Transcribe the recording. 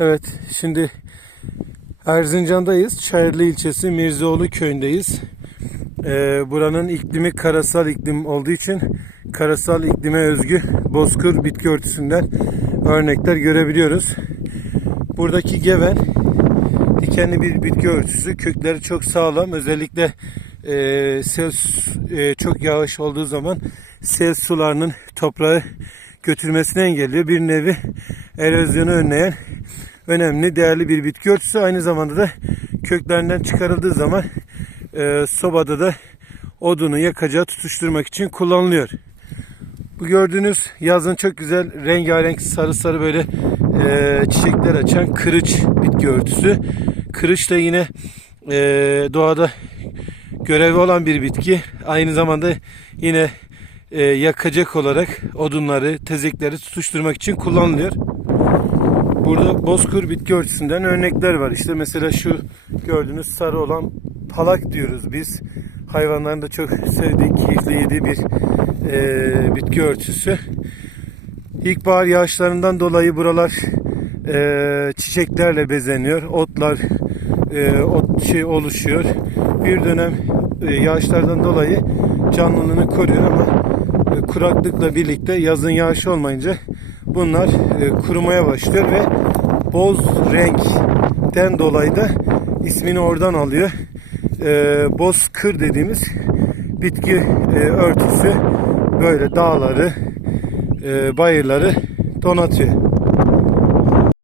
Evet, şimdi Erzincan'dayız. Çayırlı ilçesi Mirzoğlu köyündeyiz. Ee, buranın iklimi karasal iklim olduğu için karasal iklime özgü bozkır bitki örtüsünden örnekler görebiliyoruz. Buradaki geven dikenli bir bitki örtüsü. Kökleri çok sağlam. Özellikle e, sel e, çok yağış olduğu zaman sel sularının toprağı götürmesini engelliyor. Bir nevi erozyonu önleyen önemli, değerli bir bitki örtüsü. Aynı zamanda da köklerinden çıkarıldığı zaman e, sobada da odunu yakacağı tutuşturmak için kullanılıyor. Bu gördüğünüz yazın çok güzel rengarenk sarı sarı böyle e, çiçekler açan kırıç bitki örtüsü. Kırıç da yine e, doğada görevi olan bir bitki. Aynı zamanda yine e, yakacak olarak odunları, tezekleri tutuşturmak için kullanılıyor. Burada bozkır bitki örtüsünden örnekler var. İşte mesela şu gördüğünüz sarı olan palak diyoruz biz. Hayvanların da çok sevdiği, keyifli yediği bir e, bitki örtüsü. İlkbahar yağışlarından dolayı buralar e, çiçeklerle bezeniyor. Otlar e, ot şey oluşuyor. Bir dönem e, yağışlardan dolayı canlılığını koruyor ama e, kuraklıkla birlikte yazın yağış olmayınca bunlar e, kurumaya başlıyor ve boz renkten dolayı da ismini oradan alıyor. E, bozkır dediğimiz bitki e, örtüsü böyle dağları, bayırları donatıyor.